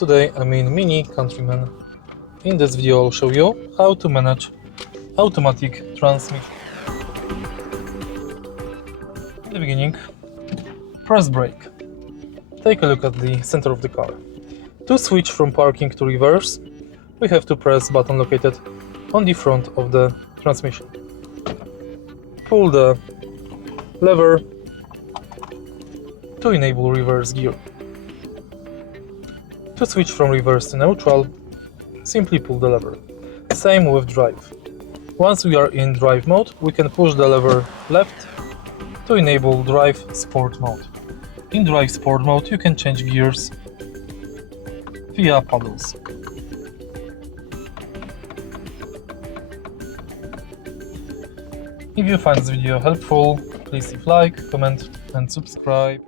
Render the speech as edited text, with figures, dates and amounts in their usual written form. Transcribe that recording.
Today I'm in MINI Countryman. In this video I'll show you how to manage automatic transmission. In the beginning, press brake. Take a look at the center of the car. To switch from parking to reverse, we have to press button located on the front of the transmission. Pull the lever to enable reverse gear. To switch from reverse to neutral, simply pull the lever. Same with drive. Once we are in drive mode, we can push the lever left to enable drive sport mode. In drive sport mode, you can change gears via paddles. If you find this video helpful, please leave like, comment and subscribe.